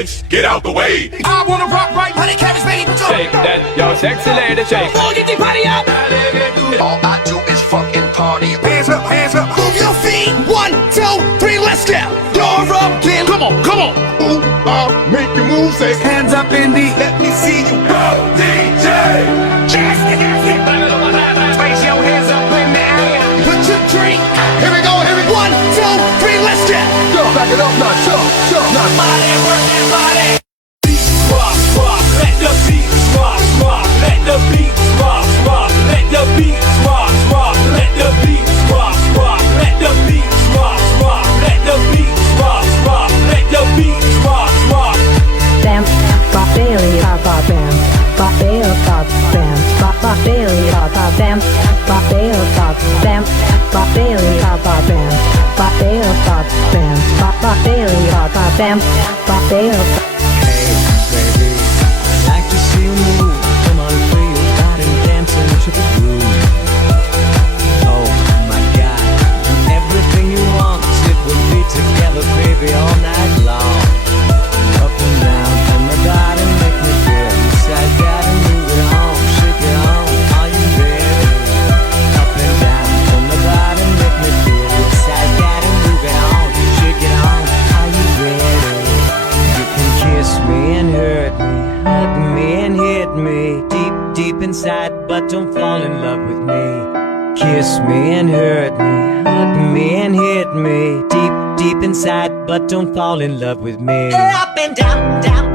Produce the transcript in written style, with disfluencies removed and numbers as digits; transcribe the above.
bitch, get out the way. I wanna rock right, 100 carats, baby. Shake that, yo, sexy lady, shake. Oh, get the body up. All I do is fucking party. Hands up, hands up. Move your feet. 1, 2, 3, let's go. You're up, then. Come on, come on. Ooh, make your move, say. Hands up in the. Let me see you go, DJ. Raise your hands up in the air. Put your drink. Here we go, here we go. 1, 2, 3, let's go. Yo, back it up, now, show, now. Body, work that body. Rock, rock, let the beat rock, rock, let the beat rock, rock, let the beat rock, rock, let the beat rock, rock, let the beat rock, rock, let the beat rock, rock, let the beat rock, rock. Bam, ba bailey, ba ba bam, ba bail, ba bam, ba ba bailey, ba ba bam, ba bail, ba bam, ba bailey, ba ba bam, ba bail, ba bam, ba ba bailey, ba ba bam, ba bail. Hey, baby, I'd like to see you move. Come on, free your body and dance into the groove. Oh my God, everything you want, it will be together, baby, all night long. Up and down, and my body make me feel. Inside, gotta move it on, shake it on. Are you ready? Up and down, and my body make me feel. Inside, gotta move it on, shake it on. Are you ready? You can kiss me and hurt me, hug me and hit me deep, deep inside, but don't fall in love with me. Kiss me and hurt me, hug me and hit me deep, deep inside, but don't fall in love with me. Up and down, down.